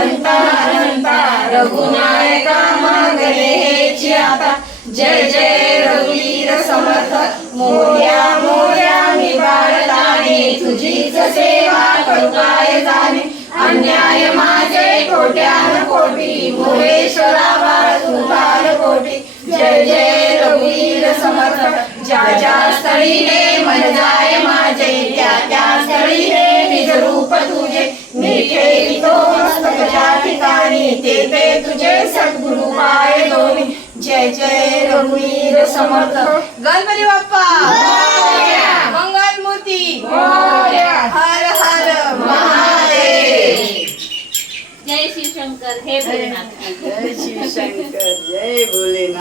भगवंत अनंता रघुनायका मागणे हेची आता जय जय रघुवीर समर्थ मोर्या मोर्या मी बाळताने तुझीच सेवा करू काय जाणे अन्याय माझे कोट्यान कोटी मोरेश्वरा बाळ तुझार कोटी जय जय रघुवीर समर्थ ज्या ज्या स्थळी हे मन जाय माझे त्या त्या स्थळी हे निज रूप तुझे मी ठेवितो मस्तक ज्या ठिकाणी ते ते तुझे सद्गुरु पाय दोन्ही जय जय रघुवीर समर्थ गणपती बाप्पा मंगल मूर्ती हर हर महादेव जय शिवशंकर हे भोलेनाथ जय शिवशंकर जय भोलेनाथ।